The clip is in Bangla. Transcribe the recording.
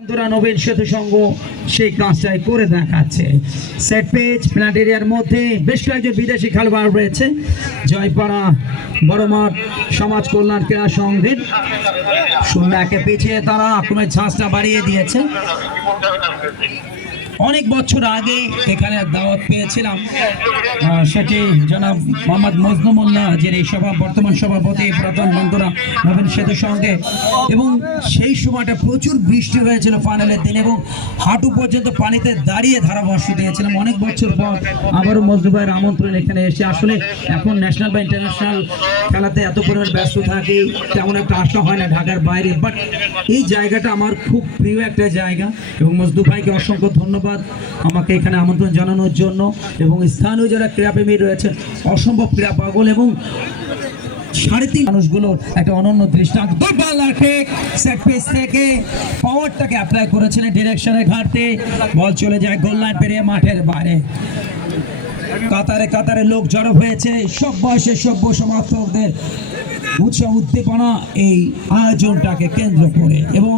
বন্ধুরা সেতু সংঘ সেই কাজটাই করে দেখাচ্ছে। সেট পেজ প্ল্যান্ট এরিয়ার মধ্যে বেশ কয়েকজন বিদেশি খেলোয়াড় রয়েছে। জয়পাড়া, বড়মাঠ, সমাজ কল্যাণ ক্রীড়া সংঘের। শূন্য একে পিছিয়ে তারা আক্রমণের ঝাঁসটা বাড়িয়ে দিয়েছে। অনেক বছর আগে এখানে দাওয়াত পেয়েছিলাম। সেটি জনাব মোহাম্মদ মজনুমুল্লাহ যিনি সভা, বর্তমান সভাপতি প্রধান বন্ধুরা নবীন সেতু সঙ্গে। এবং সেই সময়টা প্রচুর বৃষ্টি হয়েছিল ফাইনালের দিন এবং হাঁটু পর্যন্ত পানিতে দাঁড়িয়ে ধারাভাষ্য দিয়েছিলাম। অনেক বছর পর আবারও মজনু ভাইয়ের আমন্ত্রণ এখানে এসে আসলে এখন ন্যাশনাল বা ইন্টারন্যাশনাল খেলাতে এত পরিমাণ ব্যস্ত থাকে, তেমন একটা আশা হয় না ঢাকার বাইরে। বাট এই জায়গাটা আমার খুব প্রিয় একটা জায়গা এবং মজদু ভাইকে অসংখ্য ধন্যবাদ। আমাকে এখানে আমন্ত্রণ জানানোর জন্য এবং স্থানীয় যারা ক্রীড়াপ্রেমী রয়েছেন, অসম্ভব ক্রীড়া পাগল এবং সাড়ে তিন মানুষগুলোর একটা অনন্য দৃষ্টান্ত। অ্যাপ্লাই করেছিলেন ডিরেকশনের ঘাটতে। বল চলে যায় গোল লাইন পেরিয়ে মাঠের বাইরে। কাতারে কাতারে লোক জড়ো হয়েছে, সব বয়সের সভ্য সমর্থকদের উৎসাহ, উদ্দীপনা এই আয়োজনটাকে কেন্দ্র করে এবং